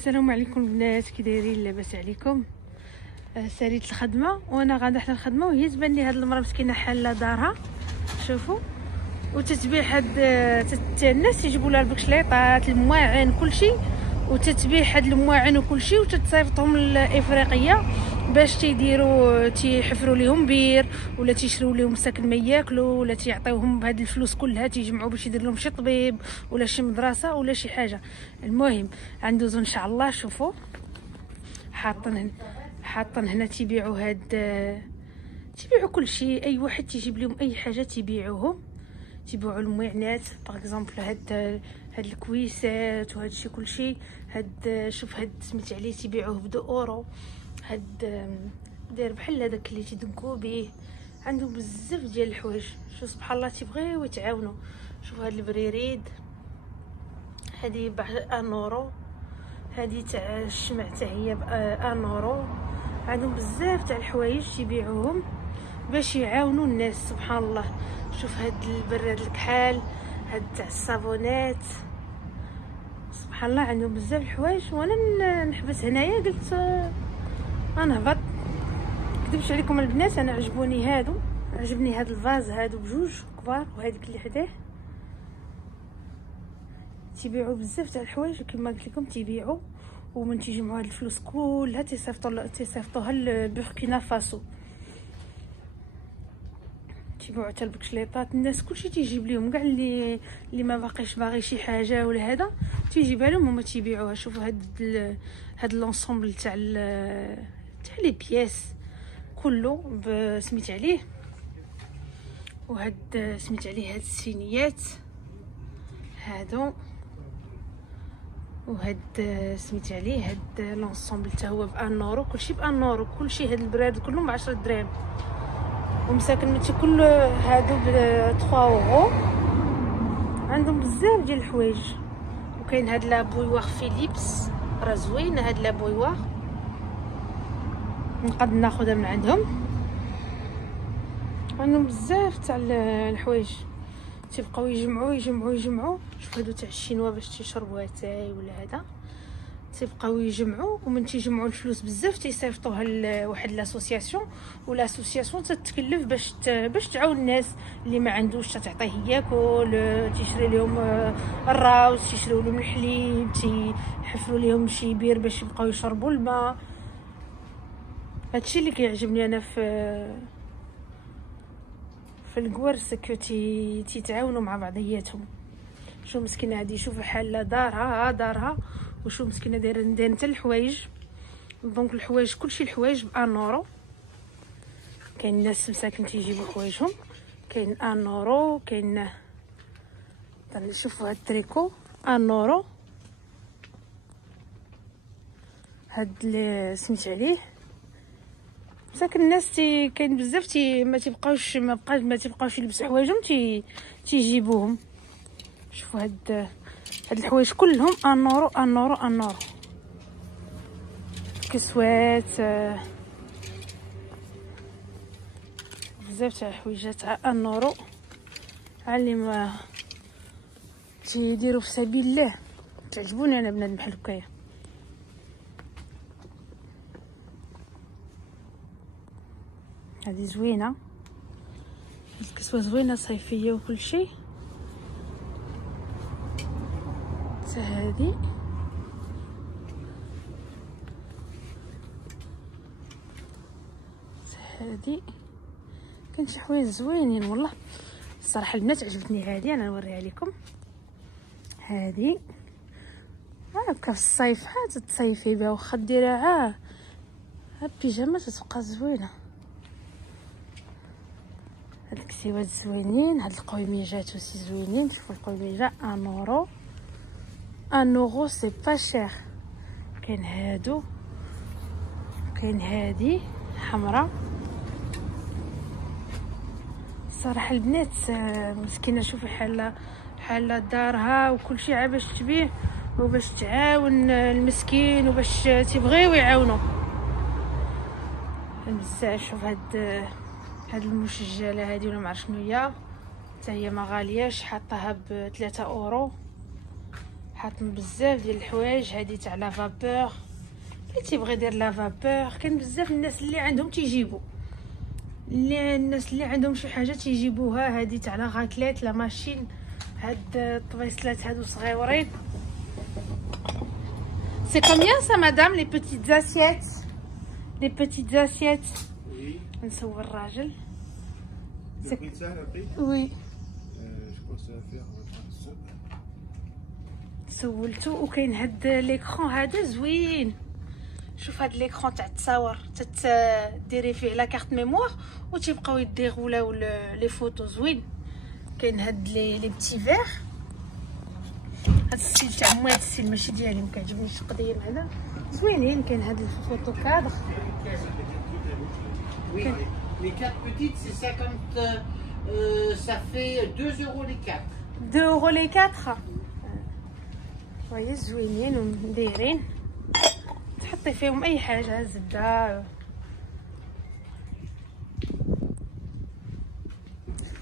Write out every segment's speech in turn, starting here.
السلام عليكم البنات، كي دايرين؟ لاباس عليكم؟ ساليت الخدمه وانا غادا حتى الخدمه، وهي تبان لي هاد المراه مسكينه حاله دارها. شوفوا، وتتبيع هاد الناس يجيبوا لها البكشليطات المواعن كلشي، وتتبيع هاد المواعن وكلشي، وتتصيفطهم لافريقيا باش تيحفروا ليهم بير، ولا تيشريو ليهم ساكن ما ياكلوا، ولا تيعطيوهم بهاد الفلوس كلها تيجمعوا باش يدير لهم شي طبيب ولا شي مدرسه ولا شي حاجه. المهم غندوزو ان شاء الله. شوفوا حاطين هنا تيبيعوا تيبيعوا كلشي، اي واحد تيجيب لهم اي حاجه تيبيعوهم. تيبيعوا الموعنات باغ اكزومبل، هاد الكويسات وهاد الشيء كلشي. شوف هاد سميت عليه تيبيعوه ب2 اورو. هاد داير بحال هذاك اللي تيدقوا به. عندهم بزاف ديال الحوايج. شوف سبحان الله تيبغيو يتعاونوا. شوف هاد البريريد، هذه ب1 اورو. هذه تاع الشمع حتى هي ب1 اورو. عندهم بزاف تاع الحوايج تيبيعوهم باش يعاونوا الناس. سبحان الله. شوف هاد البراد الكحال، هاد تاع الصابونات. سبحان الله عندهم بزاف الحوايج. وانا نحبس هنايا قلت غنهبط. كذبش عليكم البنات، انا عجبني هاد الفاز هادو بجوج كبار، وهذيك اللي حداه. تيبيعوا بزاف تاع الحوايج كما قلت لكم تيبيعوا، ومن تيجمعوا هاد الفلوس كلها تيصيفطوها لبوركينا فاسو. تيبيعوا حتى البكشليطات. الناس كلشي تيجيب لهم، كاع اللي ما باقيش باغي شي حاجه ولا هذا تيجيبها لهم هما تيبيعوها. شوفوا هاد لونسومبل تاع لي بياس كله سميت عليه. وهاد سميت عليه هاد السينيات هادو، وهاد سميت عليه هاد لونسومبل حتى هو ب1 اورو. كلشي ب1 اورو، كلشي هاد البراد كلهم ب10 دراهم. ومساكن متي كل هادو ب3 اورو. عندهم بزاف ديال الحوايج. وكاين هاد لابويواغ فيليبس، راه زوينه هاد لابويواغ، نقد ناخذها من عندهم. عندهم بزاف تاع الحوايج. تيبقاو يجمعوا. شوف هادو تاع الشينوا باش تيشربوا اتاي ولا هذا. تيبقاو يجمعوا، ومن تيجمعوا الفلوس بزاف تيصيفطوها لواحد لاسوسياسيون، والاسوسياسيون تتكلف باش تعاون الناس اللي ما عندوش، تعطيه ياكل، تيشري لهم الراوس، تيشريو لهم الحليب، تيحفروا لهم شي بير باش يبقاو يشربوا الماء. هادشي اللي كيعجبني انا في الكوارس، تيتعاونوا مع بعضياتهم. شو مسكينه هادي، شوف حاله دارها وشو مسكينه دايره حتى الحوايج. دونك الحوايج كلشي الحوايج ب1 اورو. كاين الناس مساكن تيجيبوا حوايجهم، كاين 1 اورو. كاين شوفوا هاد التريكو 1 اورو. هاد اللي سميت عليه مساكن الناس كاين بزاف ما تيبقاوش يلبسوا حوايجهم تيجيبوهم. شوفوا هاد الحوايج كلهم 1 اورو 1 اورو 1 اورو. كسوات، بزاف تاع الحويجات 1 اورو. علي ما تيديروا في سبيل الله. تعجبوني انا بنادم بحال هكايا. هذه زوينه، الكسوه زوينه صيفيه وكل شيء. هذه كاين شي حوايج زوينين والله. الصراحه البنات عجبتني هذه، انا نوريها لكم. هذه هكا في الصيف تصيفي بها، واخا ديرها بيجامه تتبقى زوينه. هاد الكسيوات زوينين، هاد القويميجات وسي زوينين. شوفوا القويميجه 1 اورو. 1 اورو سي با شير. كاين هادو، كاين هادي حمراء. الصراحه البنات مسكينه، شوفي حاله دارها وكلشي عا باش تبيع وباش تعاون المسكين وباش تيبغيو يعاونوا بزاف. شوف هاد المشجله هادي ولا ما عرف شنو هي، حتى هي ما غالياش، حاطاها ب3 اورو. حاطين بزاف ديال الحوايج. هادي تاع لا فابور، اللي تيبغي يدير لا فابور. كاين بزاف الناس اللي عندهم تيجيبوا، الناس اللي عندهم شي حاجه تيجيبوها. هادي تاع لا غاكليت لا ماشين. هاد الطبيصلات هادو صغيورين. سي كومبيان سا مدام لي بيتيت اسييت؟ لي بيتيت اسييت. نسول الراجل. وي سولتو. وكاين هاد ليكرون هذا زوين. شوف هاد ليكرون تاع التصاور، تديري فيه لا كارت ميموار وتيبقاو يديغولاو لي فوتو. زوين. كاين هاد لي بتي فيغ. هاد الستيل تاع مو هاد الستيل ماشي ديالي، مكيعجبنيش القديم هذا. زوينين. كاين هاد الفوتو كادر. Oui, les 4 petites, c'est 50. Ça fait 2 € les 4. 2 € les 4. وهي زوينين ومدايرين. تحطي فيهم اي حاجه، زبده.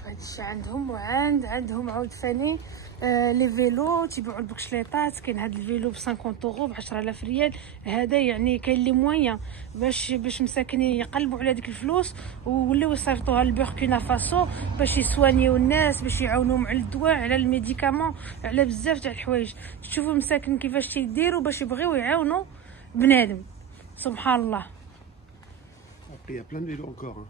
هادشي عندهم. عندهم عاود ثاني لي فيلو تيبيعوا البكشليطات. كاين هاد الفيلو ب 50 € ب 10000 ريال. هذا يعني كاين لي موين باش مساكنين يقلبوا على ديك الفلوس ولاو يصيفطوها لبوركينا فاسو باش يسوانيو الناس، باش يعاونوهم على الدواء، على الميديكامون، على بزاف تاع الحوايج. تشوفوا المساكن كيفاش تيديروا باش يبغيو يعاونوا بنادم. سبحان الله. Après, il y a plein de vélos encore. Hein.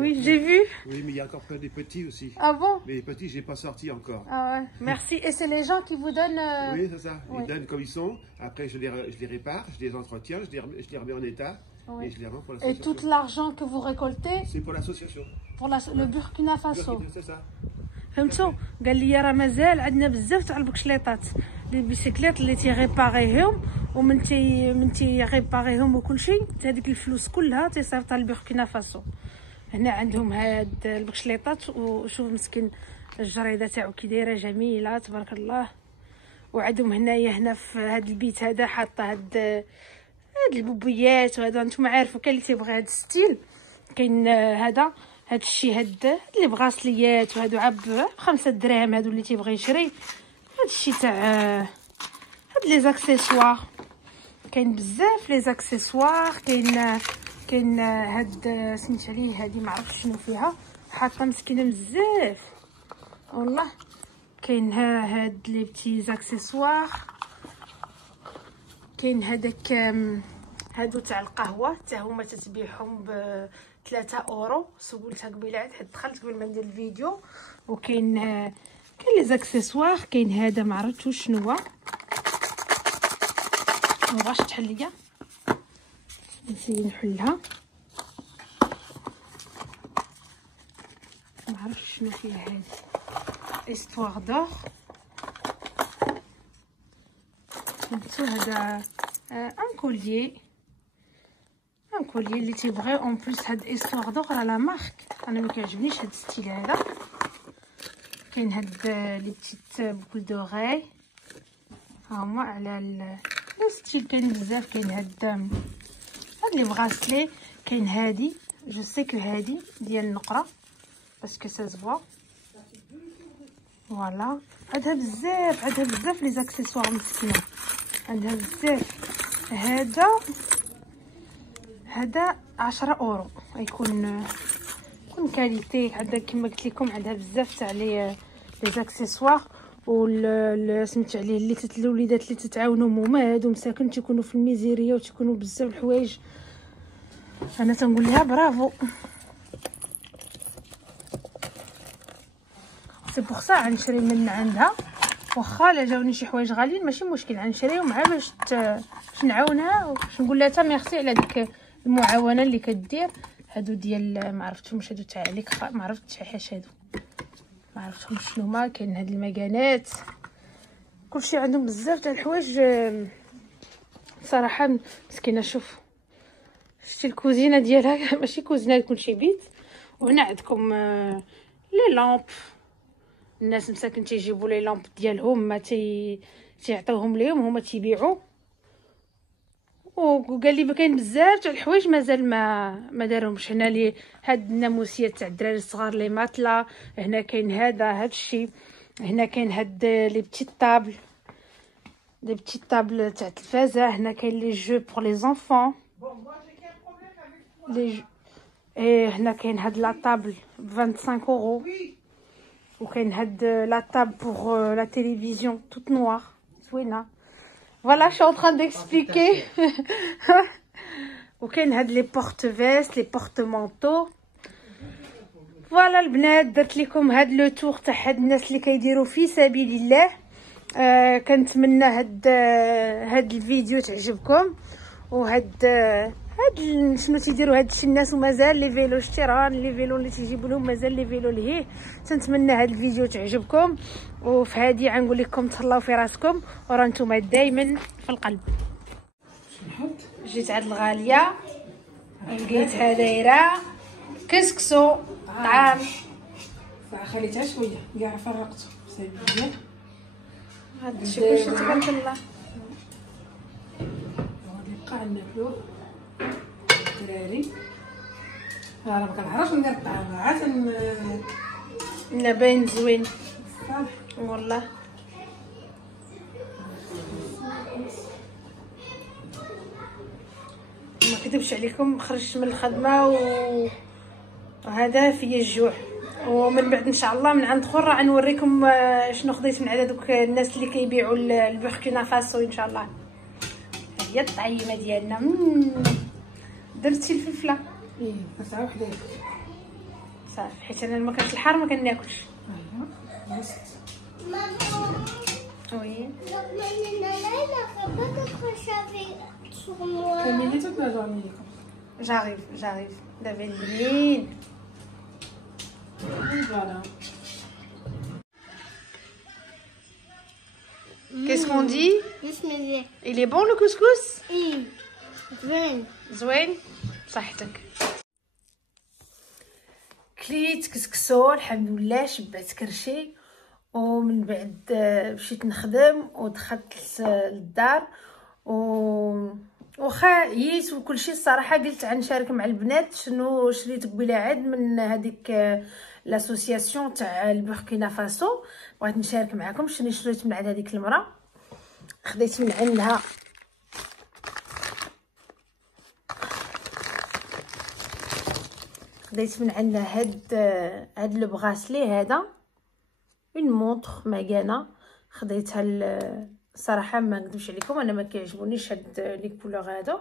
Oui, j'ai vu. Oui, mais il y a encore plein des petits aussi. Ah bon? Mais les petits, j'ai pas sorti encore. Ah ouais. Merci. Et c'est les gens qui vous donnent. Oui, c'est ça. Oui. Ils donnent comme ils sont. Après, je les répare, je les entretiens, je les remets en état. Oui. Et je les rends pour Et l'association. tout l'argent que vous récoltez C'est pour l'association. pour le Burkina Faso. C'est ça. فهمتوا؟ قال لي راه مازال عندنا بزاف تاع البكشليطات، لي بيسيكليت اللي تيغيباريهم، ومن تيغيباريهم وكلشي هذيك الفلوس كلها تيصيفطها لبوركينا فاسو. هنا عندهم هاد البكشليطات. وشوف مسكين الجريده تاعو كي دايره جميله تبارك الله. وعندهم هنا في هاد البيت هذا حاطه هاد البوبيات. وهذا نتوما عارفوا كاين اللي تيبغي هاد الستيل. كاين هاد الشيء هاد لي بغاسليات وهادو عاب ب5 دراهم. هادو اللي تيبغي يشري هاد الشيء تاع هاد لي زاكسيسوار. كاين بزاف لي زاكسيسوار. كاين هاد سميت عليه هادي ما عرفتش شنو فيها، حاطه مسكينه بزاف والله. كاين هاد لي بتي زاكسيسوار. كاين هذاك هادو تاع القهوه حتى هما تتبيعهم ب 3 €. سولتها قبيله عاد دخلت قبل ما ندير الفيديو. وكاين لي زاكسيسوار. كاين هذا ما عرفتش شنو هو، ما بغاش تحل ليا، نسيي نحلها. ما عرفتش شنو فيها هذه. استوار دور. فهمتوا؟ هذا ان كوليي اللي تيبغيو اون بليس. هاد استوار دور على مارك. انا ما كيعجبنيش هاد الستيل هذا. كاين هاد لي بتيت بوكل دوغاي ها هما على لي ستيل. كاين بزاف. كاين هاد لي بغاسلي. كاين هادي جو سي كو هادي ديال النقره باسكو سا زفوا. فوالا. عندها بزاف لي زاكسيسوار مسكينه. عندها بزاف. هذا 10 €. يكون كاليتي. عندها كما قلت لكم عندها بزاف تاع لي زاكسيسوار. سميت عليه اللي الوليدات اللي تتعاونوا هما هادو مساكن تيكونوا في الميزيريه وتيكونوا بزاف الحوايج. انا تنقول لها برافو. سي بوغ سا غنشري من عندها. واخا لا جاوني شي حوايج غاليين ماشي مشكل، غنشريهم معها باش نعاونها وباش نقول لها تا ميرسي على ديك المعاونه اللي كدير. هادو ديال ما عرفتهمش، هادو تاع عليك ما عرفتش حاش هادو، ما عرفتهم شنو هما. كاين هاد المكانات كلشي عندهم بزاف تاع الحوايج صراحه مسكينه. شوف شتي الكوزينه ديالها ماشي كوزينه كلشي بيت. وهنا عندكم لي لامب. الناس مساكن تيجيبوا لي لامب ديالهم ما تيعطيوهم ليهم هما تيبيعوا. وقال لي كاين بزاف تاع الحوايج مازال ما دارهمش. هنا لي هاد الناموسيات تاع الدراري الصغار لي ماتلا. هنا كاين هذا الشيء. هنا كاين هاد لي بتي طابل. دي بتي طابل تاع التلفازه. هنا كاين لي جو بور لي زونفون لي جو. هنا كاين هاد لا طابل ب 25 اورو. وكاين هاد لا طابل بور لا تيليفزيون توت نوار زوينه. فوالا شو en train d'expliquer. وكاين هاد لي بورت فيست لي بورت مونطو. فوالا البنات درت لكم هاد لو تور تاع هاد الناس اللي كيديروا في سبيل الله. كنتمنى هاد الفيديو تعجبكم. وهاد شنو تيديروا هادشي الناس ومازال لي فيلو اشتران لي فيلو اللي تيجيبوا لهم مازال لي فيلو لهيه. تنتمنى هاد الفيديو تعجبكم. وفي هادي غنقول لكم تهلاو في راسكم ورا نتوما دائما في القلب. جيت عند الغاليه لقيتها دايره كسكسو طعام. خليتها شويه كاع فرقته ساليه. هاد الشيء كلشي تبارك الله. غادي نبقى ناكلو الدراري. راه ما كنعرفش ندير الطعام عاد لا باين زوين صالح والله. ما كذبش عليكم خرجت من الخدمه وهذا فيا الجوع. ومن بعد ان شاء الله من عند اخر راه نوريكم شنو خديت من عند دوك الناس اللي كيبيعوا البوركينا فاسو ان شاء الله. هي الطعيمه ديالنا. درتي الفلفله درتها وحده صافي حيت انا ما كانش الحار ما كناكلش. ايوا بس وي كملي toute la journée j'arrive دابا الليل. voilà. Qu'est-ce qu'on dit? بسم Il est bon le couscous? زين. زوين صحتك. كليت كسكسو الحمد لله شبعت كرشي. ومن بعد مشيت نخدم ودخلت للدار وخا عييت وكل شيء. الصراحه قلت غنشارك مع البنات شنو شريت قبيله عاد من هذيك لاسوسياسيون تاع البوركينا فاسو. بغيت نشارك معكم شنو شريت من عند هذيك المراه. خديت من عندها هاد لو بغاسلي هذا اون مونطر ماكانه. خديتها الصراحه ما نكذبش عليكم انا ما كيعجبونيش هاد لي كولور هادو.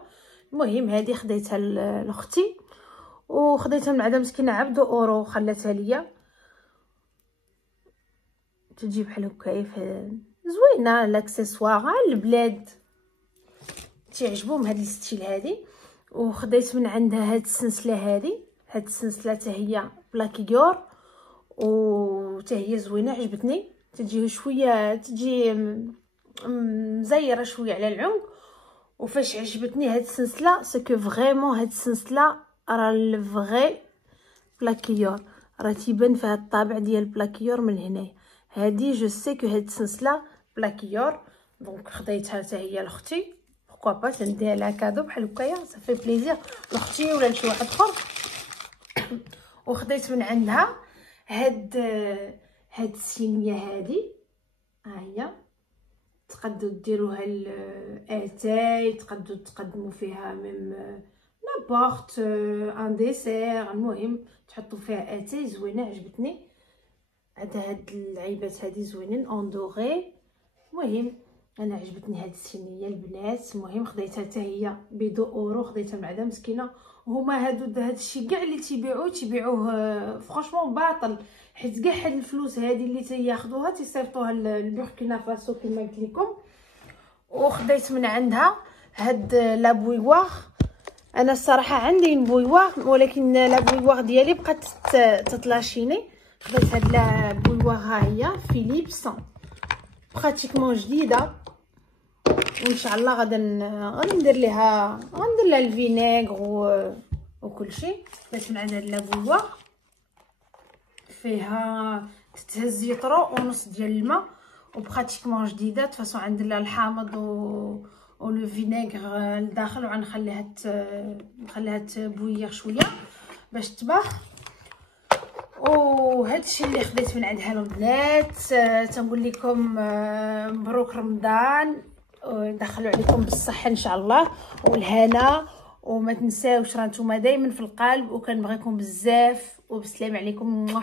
المهم هذه خديتها لاختي وخديتها من عند مسكينه عبد اورو خلاتها ليا. تجي بحال هكايا زوينه لاكسيسوار البلاد تعجبهم هاد الستيل هادي. وخديت من عندها هاد السلسله هاد السلسله حتى هي بلاكيور وحتى هي زوينه عجبتني. تجي شويه تجي مزيره شويه على العنق. وفاش عجبتني هاد السلسله سكو فريمون هاد السلسله راه الفغي بلاكيور راه تيبان فيها الطابع ديال بلاكيور من هنايا. هادي جو سي كو هاد السلسله بلاكيور دونك خديتها حتى هي لاختي. بوكوا با تندير لها كادو بحال هكايا صافي بليزير لاختي ولا لشي واحد اخر. وخديت من عندها هاد السينيه هادي ها هي. تقدروا ديروها الاتاي تقدروا تقدموا فيها ميم نابورت ان ديسير. المهم تحطوا فيها اتاي زوينه عجبتني. هاد العيبات هادي زوينين اون دوري. المهم انا عجبتني هاد السينيه البنات. المهم خديتها حتى هي ب2 اورو. خديتها من عند مسكينه. هما هاد الشيء كاع اللي تيبيعوه فرانشمون باطل حيت كاع هاد الفلوس هادي اللي تياخذوها تيصيفطوها لبوركينا فاسو كما قلت لكم. وخديت من عندها هاد لا بويوار. انا الصراحه عندي بويوار ولكن لا بويوار ديالي بقات تطلاشيني. خديت هاد لا بويوار ها هي فيليبس براتيكمون جديده. وان شاء الله غادي ندير لها الفينيغر وكل شيء. باش من عند هاد لا بويوار فيها تتهز يطرو ونص ديال الماء وبراتيكمون جديده. فاصون عندنا لها الحامض ولو فينيغر لداخل نخليها تبوير شويه باش تطبخ. وهذا الشيء اللي خديت من عندها البنات. تنقول لكم مبروك رمضان وندخلوا عليكم بالصحه ان شاء الله والهنا. وما تنساوش راه نتوما دائما في القلب، وكنبغيكم بزاف، وبسلام عليكم.